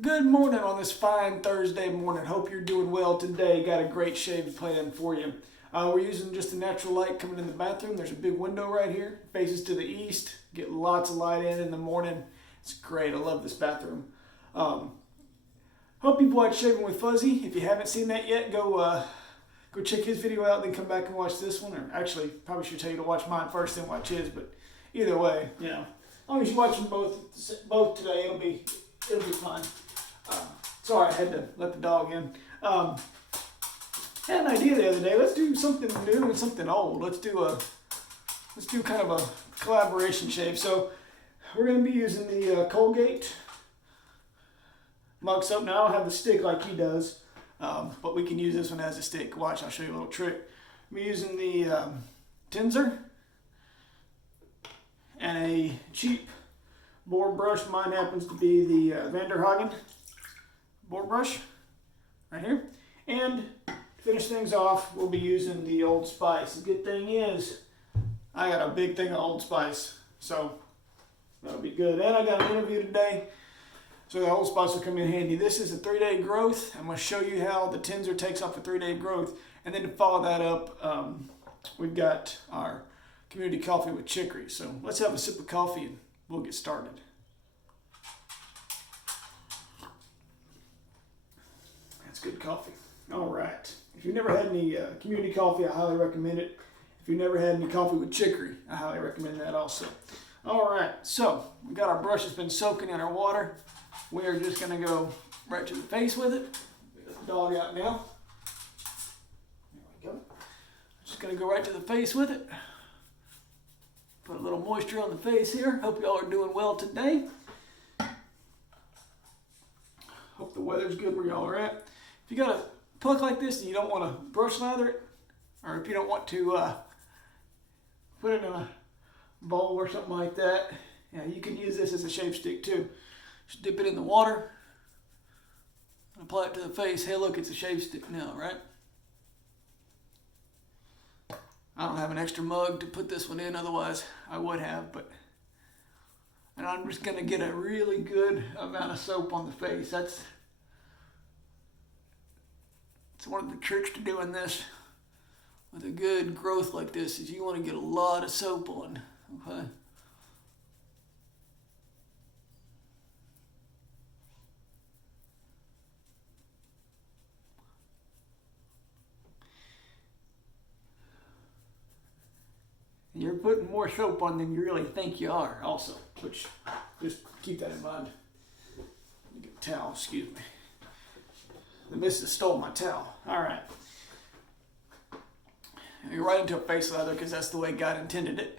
Good morning on this fine Thursday morning. Hope you're doing well today. Got a great shave plan for you. We're using just the natural light coming in the bathroom. There's a big window right here. Faces to the east. Get lots of light in the morning. It's great. I love this bathroom. Hope you've watched Shaving with Fuzzy. If you haven't seen that yet, go check his video out, then come back and watch this one. Or actually, probably should tell you to watch mine first, then watch his. But either way, as long as you watch them both today, it'll be fun. Sorry, I had to let the dog in. Had an idea the other day. Let's do something new and something old. Let's do kind of a collaboration shave. So we're going to be using the Colgate mug soap. Now I don't have the stick like he does, but we can use this one as a stick. Watch, I'll show you a little trick. I'm using the TNNSER and a cheap boar brush. Mine happens to be the Vintage boar brush right here. And to finish things off, we'll be using the oldspice. The good thing is I got a big thing of oldspice, so that'll be good. And I got an interview today, so the oldspice will come in handy. This is a 3-day growth. I'm going to show you how the TNNSER takes off a 3-day growth. And then to follow that up, we've got our community coffee with chicory. So let's have a sip of coffee and we'll get started. That's good coffee. All right. If you've never had any community coffee, I highly recommend it. If you've never had any coffee with chicory, I highly recommend that also. All right. So we've got our brush that's been soaking in our water. We're just going to go right to the face with it. Get the dog out now. There we go. Just going to go right to the face with it. Put a little moisture on the face here. Hope y'all are doing well today. Hope the weather's good where y'all are at. If you got a puck like this and you don't want to brush lather it, or if you don't want to put it in a bowl or something like that, you can use this as a shave stick too. Just dip it in the water and apply it to the face. Hey, look, it's a shave stick now, right? I don't have an extra mug to put this one in, otherwise I would have, and I'm just going to get a really good amount of soap on the face. That's one of the tricks to doing this with a good growth like this, is you want to get a lot of soap on, okay? And you're putting more soap on than you really think you are also, which just keep that in mind. Let me get a towel, excuse me. The missus stole my towel. All right. You're right into a face lather because that's the way God intended it.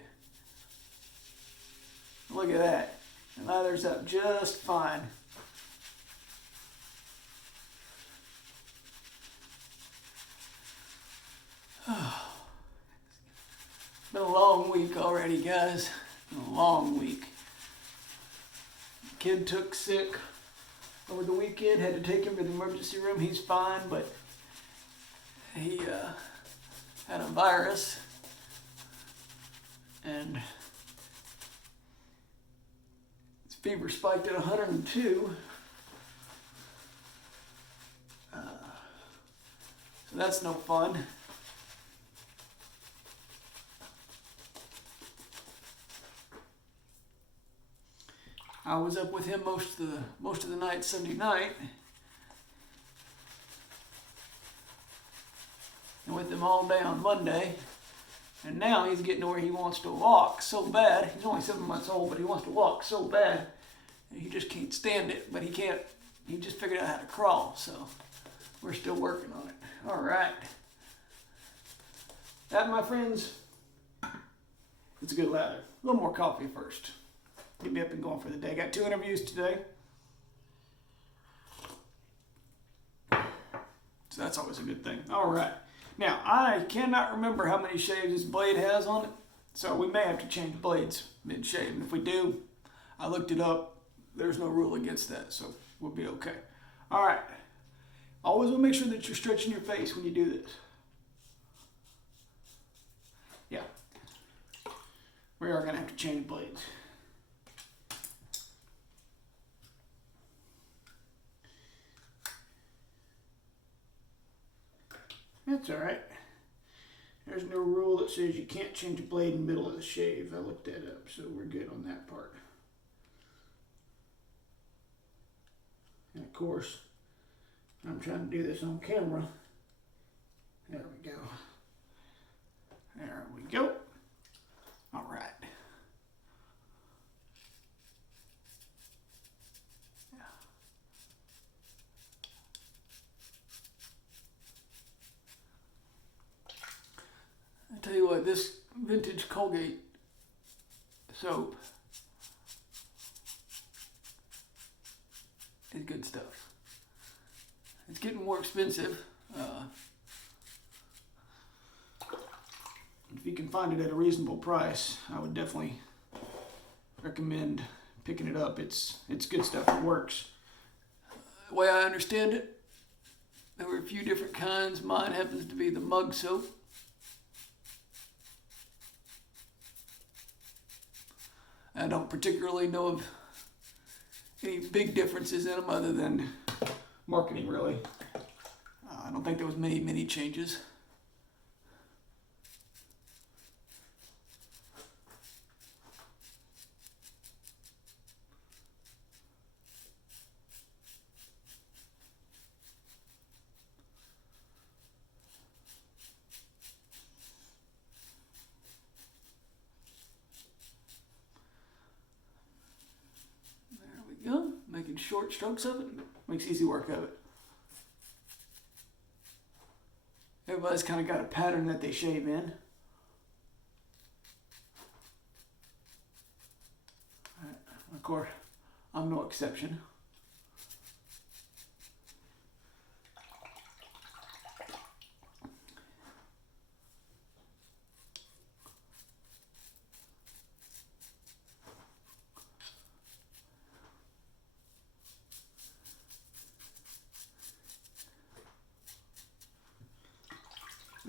Look at that. It lathers up just fine. It's been a long week already, guys. Been a long week. Kid took sick over the weekend, had to take him to the emergency room. He's fine, but he had a virus, and his fever spiked at 102. So that's no fun. I was up with him most of the night Sunday night, and with him all day on Monday. And now he's getting to where he wants to walk so bad. He's only 7 months old, but he wants to walk so bad. And he just can't stand it, but he can't. He just figured out how to crawl, so we're still working on it. All right. That, my friends, it's a good lather. A little more coffee first. Get me up and going for the day. Got 2 interviews today. So that's always a good thing. All right. Now, I cannot remember how many shaves this blade has on it, so we may have to change blades mid-shave. And if we do, I looked it up. There's no rule against that, so we'll be okay. All right. Always want to make sure that you're stretching your face when you do this. Yeah. We are going to have to change blades. That's all right. There's no rule that says you can't change a blade in the middle of the shave. I looked that up, so we're good on that part. And of course, I'm trying to do this on camera. There we go. There we go. All right. I tell you what, this Vintage Colgate soap is good stuff. It's getting more expensive. If you can find it at a reasonable price, I would definitely recommend picking it up. It's good stuff. It works. The way I understand it, there were a few different kinds. Mine happens to be the mug soap. I don't particularly know of any big differences in them other than marketing, really. I don't think there was many changes. Making short strokes of it makes easy work of it. Everybody's kind of got a pattern that they shave in. Of course, I'm no exception.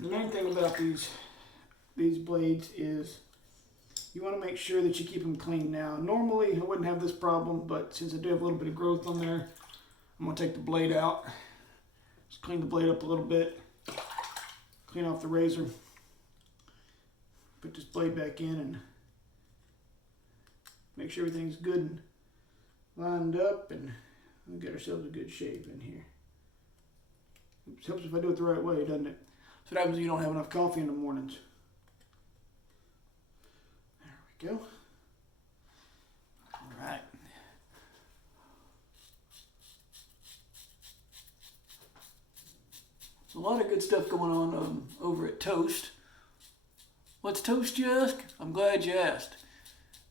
The main thing about these blades is you want to make sure that you keep them clean. Now, normally I wouldn't have this problem, but since I do have a little bit of growth on there, I'm going to take the blade out. Just clean the blade up a little bit. Clean off the razor. Put this blade back in and make sure everything's good and lined up, and we'll get ourselves a good shave in here. It helps if I do it the right way, doesn't it? So what happens when you don't have enough coffee in the mornings. There we go. All right. A lot of good stuff going on over at Toast. What's Toast, you ask? I'm glad you asked.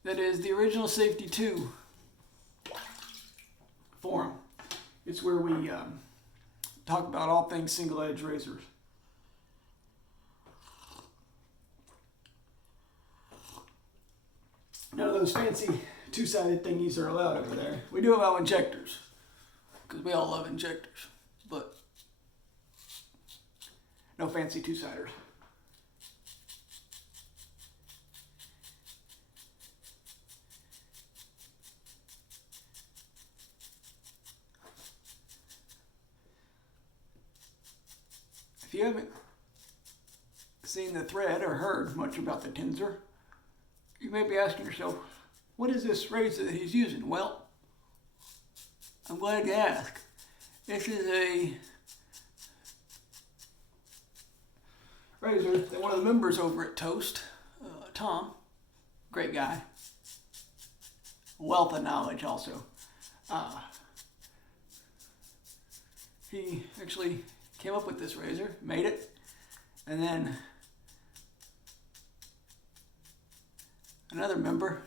That is the Original Safety 2 forum. It's where we talk about all things single-edge razors. None of those fancy two-sided thingies are allowed over there. We do allow injectors, because we all love injectors, but no fancy two-siders. If you haven't seen the thread or heard much about the TNNSER, you may be asking yourself, what is this razor that he's using? Well, I'm glad you asked. This is a razor that one of the members over at Toast, Tom, great guy, wealth of knowledge also. He actually came up with this razor, made it, and then another member,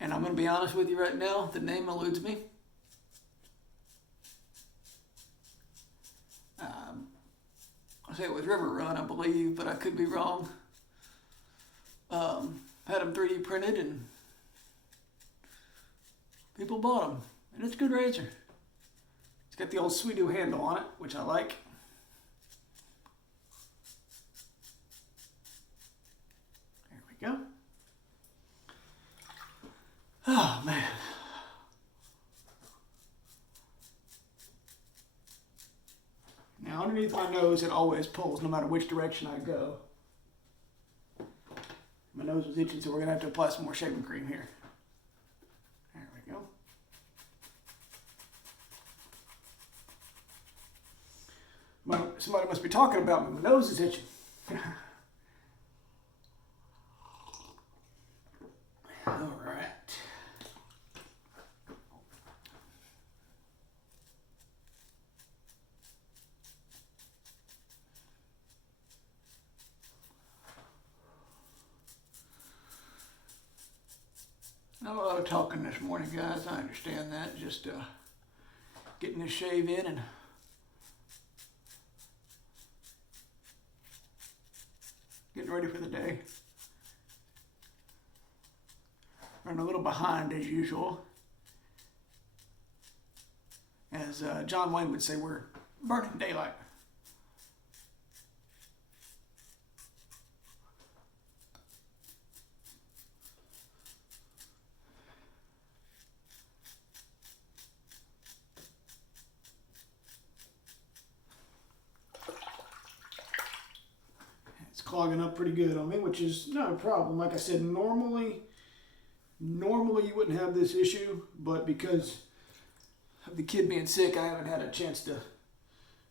and I'm going to be honest with you right now, the name eludes me. I say it was River Run, I believe, but I could be wrong. Had them 3D printed, and people bought them, and it's a good razor. It's got the old Sweeto handle on it, which I like. There we go. Oh, man. Now underneath my nose, it always pulls no matter which direction I go. My nose was itching, so we're gonna have to apply some more shaving cream here. There we go. Somebody must be talking about me. My nose is itching. All right. Not a lot of talking this morning, guys. I understand that. Just getting this shave in and getting ready for the day. Running a little behind as usual. As John Wayne would say, we're burning daylight. Clogging up pretty good on me, which is not a problem. Like I said, normally you wouldn't have this issue, but because of the kid being sick, I haven't had a chance to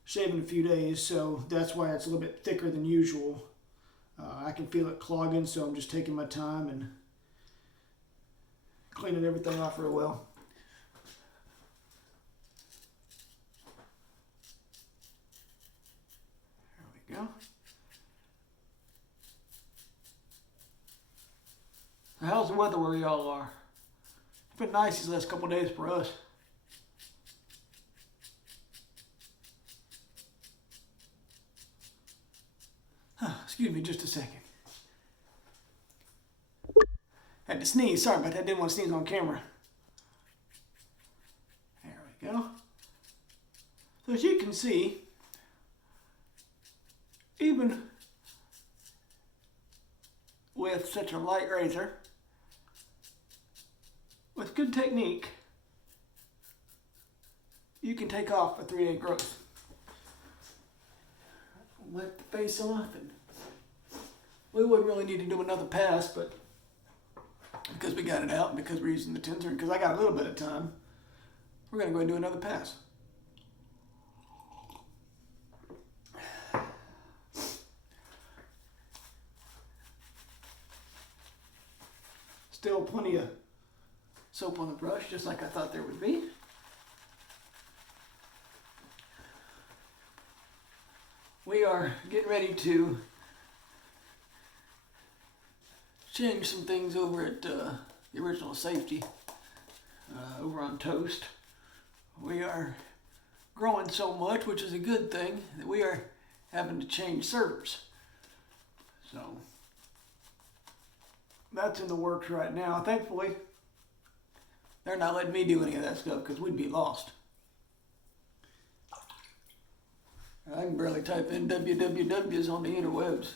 shave in a few days, so that's why it's a little bit thicker than usual. I can feel it clogging, so I'm just taking my time and cleaning everything off real well. There we go. How's the weather where y'all are? It's been nice these last couple of days for us. Excuse me just a second. Had to sneeze. Sorry about that. Didn't want to sneeze on camera. There we go. So as you can see, even with such a light razor, with good technique, you can take off a 3-day growth. Wipe the face off, and we wouldn't really need to do another pass, but because we got it out, and because we're using the TNNSER, and because I got a little bit of time, we're going to go ahead and do another pass. Still plenty of soap on the brush, just like I thought there would be. We are getting ready to change some things over at the original safety, over on Toast. We are growing so much, which is a good thing, that we are having to change servers. So that's in the works right now. Thankfully, they're not letting me do any of that stuff because we'd be lost. I can barely type in wwws on the interwebs,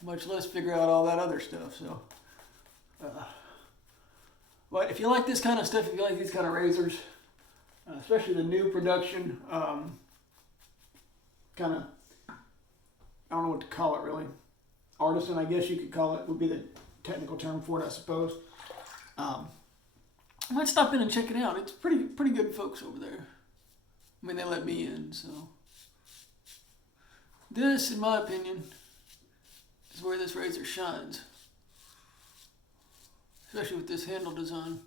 much less figure out all that other stuff. So, but if you like this kind of stuff, if you like these kind of razors, especially the new production, kind of, I don't know what to call it really. Artisan, I guess you could call it, would be the technical term for it, I suppose. I might stop in and check it out. It's pretty good folks over there. I mean, they let me in, so. This, in my opinion, is where this razor shines. Especially with this handle design.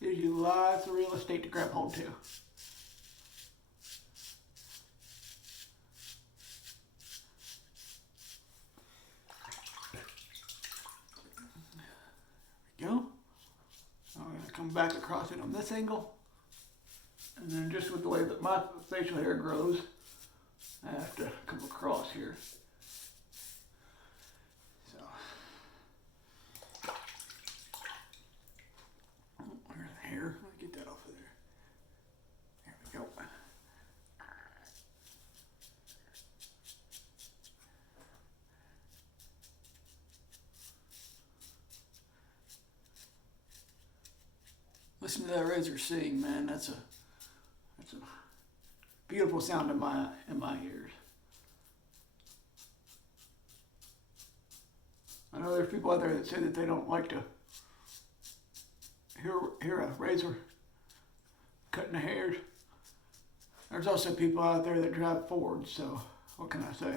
Gives you lots of real estate to grab hold to. There we go. I'm going to come back across it on this angle. And then just with the way that my facial hair grows, I have to come across here. So, where's the Listen to that razor sing, man. That's a beautiful sound in my ears. I know there's people out there that say that they don't like to hear a razor cutting the hairs. There's also people out there that drive Fords, so what can I say?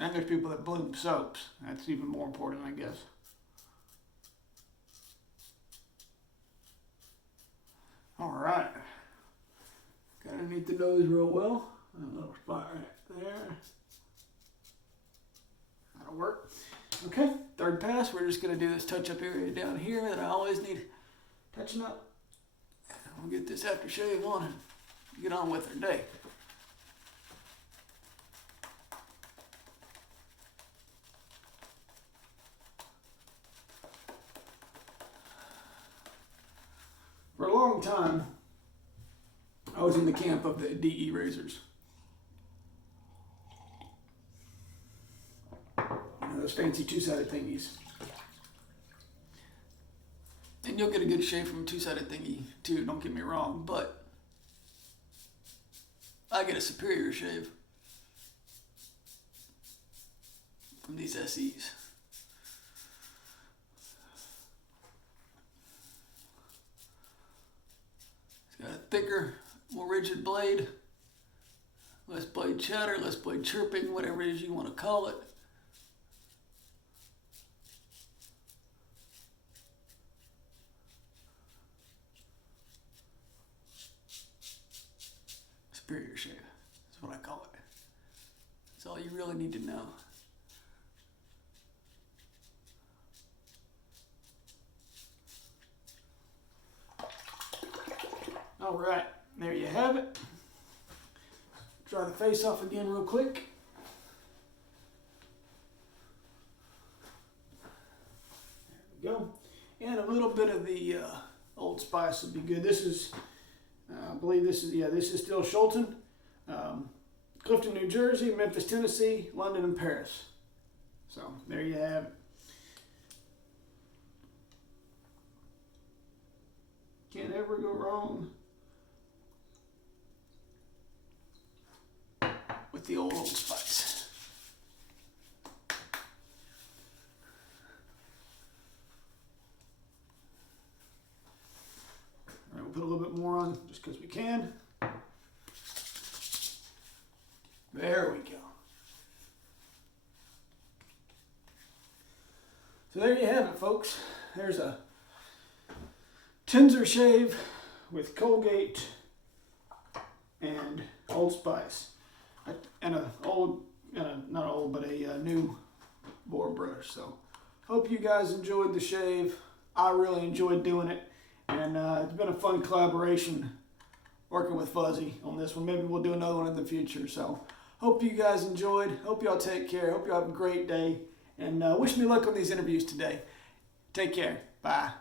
And there's people that bloom soaps. That's even more important, I guess. All right. Got underneath the nose real well. A little spot right there. That'll work. Okay, third pass. We're just going to do this touch-up area down here that I always need touching up. We'll get this aftershave on and get on with our day. For a long time, I was in the camp of the DE razors. You know, those fancy two-sided thingies. And you'll get a good shave from a two-sided thingy too, don't get me wrong, but I get a superior shave from these SEs. Got a thicker, more rigid blade, less blade chatter, less blade chirping, whatever it is you want to call it. Superior shave, that's what I call it. That's all you really need to know. All right, there you have it. Dry the face off again real quick. There we go. And a little bit of the Old Spice would be good. This is, I believe this is still Schulten. Clifton, New Jersey, Memphis, Tennessee, London, and Paris. So there you have it. Can't ever go wrong with the Old Spice. All right, we'll put a little bit more on just because we can. There we go. So there you have it, folks. There's a TNNSER shave with Colgate and Old Spice. And a new boar brush. So hope you guys enjoyed the shave. I really enjoyed doing it, and it's been a fun collaboration working with Fuzzy on this one. Maybe we'll do another one in the future. So hope you guys enjoyed. Hope y'all take care. Hope y'all have a great day, and wish me luck on these interviews today. Take care. Bye.